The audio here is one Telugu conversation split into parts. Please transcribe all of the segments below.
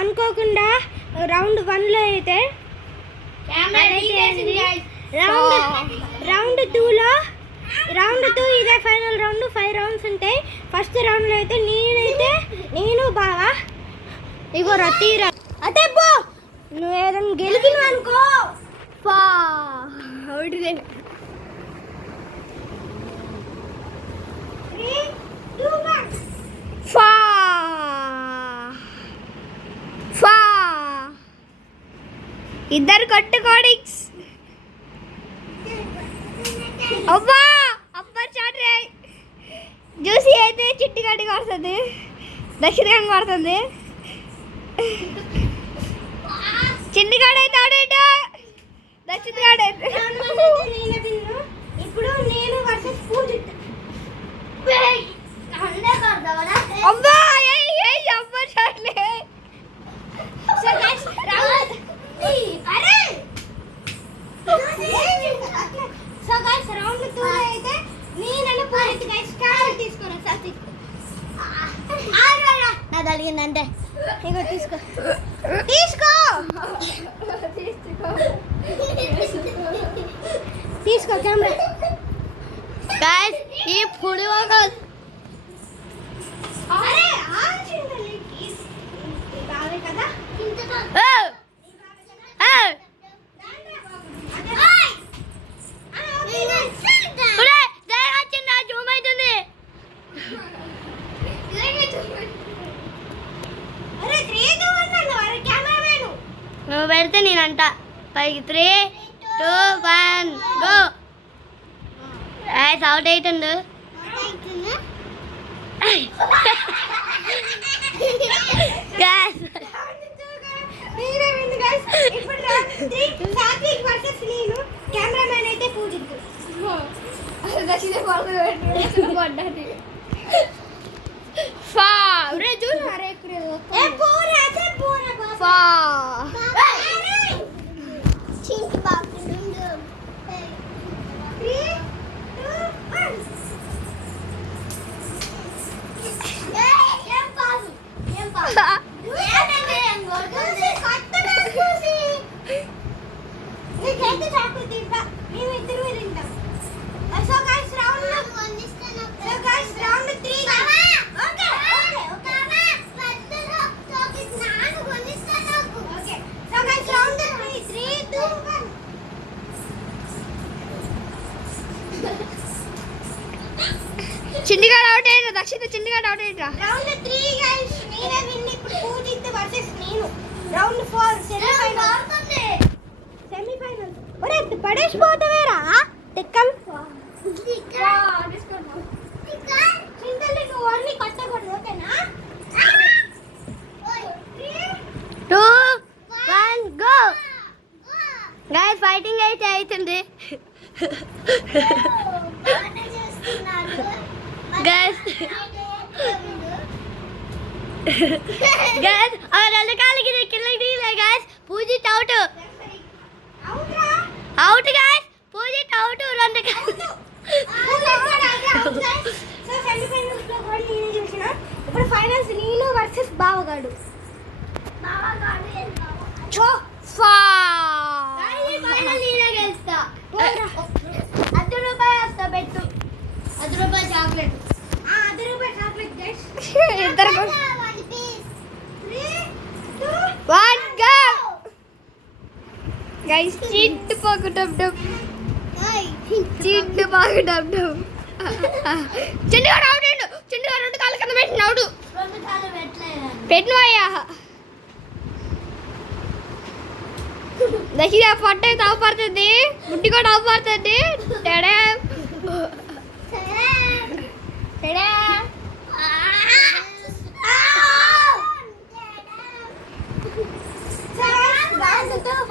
అనుకోకుండా రౌండ్ 1లో అయితే రౌండ్ 2 ఇదే ఫైనల్ రౌండ్. 5 రౌండ్స్ ఉంటాయి. ఫస్ట్ రౌండ్లో అయితే నేను బాగా ఇగో తీరా అదే పో. నువ్వు ఏదైనా గెలిపిన అనుకో ఇద్దరు కొట్టుకోడిక్స్. అబ్బా అబ్బా చాటే. జ్యూసీ అయితే చిట్టి గడ్డి కొడుతుంది, దక్షిణగా కొడుతుంది. చిన్నిగాడు అయితే ఆడేట, దక్షిణగాడు అయితే ఇప్పుడు నేను వర్సెస్ పూజిత్. అబ్బా అబ్బా చాట్లే. సో గైస్ రౌండ్ 2 అయితే నేను పూజిత్ గైస్ క్యారెట్ తీసుకున్నా. సార్ నాది అడిగిందంటే ఇగో తీసుకో తీసుకో కెమెరా. గైస్ ఈ పొడి వాగల్ అరే ఆచిందలే బావే కదా ఇంతగా నువ్వు పెడితే నేనంట పైకి 3, 2, 1 గో. అవుట్ అవుతుంది. కెమెరామెన్ అయితే పూజిద్దు. చిన్నిగాడు అవుట్ అయ్యారు. దక్షిణ చిన్నిగాడు అవుట్ అయ్యారు. రౌండ్ 3 గైస్ నేనే విన్. ఇప్పుడు పూజిత్ వర్సెస్ నేను. Round 4 semi-final. ఒరే పడేసి పోతావేరా టెక్కల్. చింతల్లి నువ్వు అన్ని కట్టకూడదు ఓకేనా? 2, 1 గో. గైస్ ఫైటింగ్ అయితే అవుతుంది. Guys, ఆ రెండు కాళ్ళకి కిందకి guys. Poojith out. Out guys. Poojith out. రెండు ఇప్పుడు ఫైనల్స్ నేను వర్సెస్ బావగాడు. గెలుస్తా. ₹10 వస్తా పెట్టు. ₹10 చాక్లెట్. ₹10 chocolate guys. ఇద్దరు 1 గో గైస్. చిట్టు పాకు డబ్ డబ్. చిట్టు పాకు డబ్ డబ్. చిన్నగాడు అవుట్ అయ్యిండు. చిన్నగాడు 2 కాళ్ళ కింద పెట్టిన అవుట్. 2 కాళ్ళు పెట్టినవయ్యా. దక్షిణ పొట్ట తావు పడుతుంది, ముట్టి కూడా తావు పడుతుంది.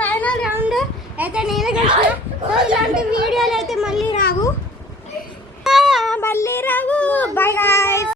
ఫైనల్ రౌండ్ అయితే నేను గెలిచిన. సో ఇలాంటి వీడియోలు అయితే మళ్ళీ రావు. By guys.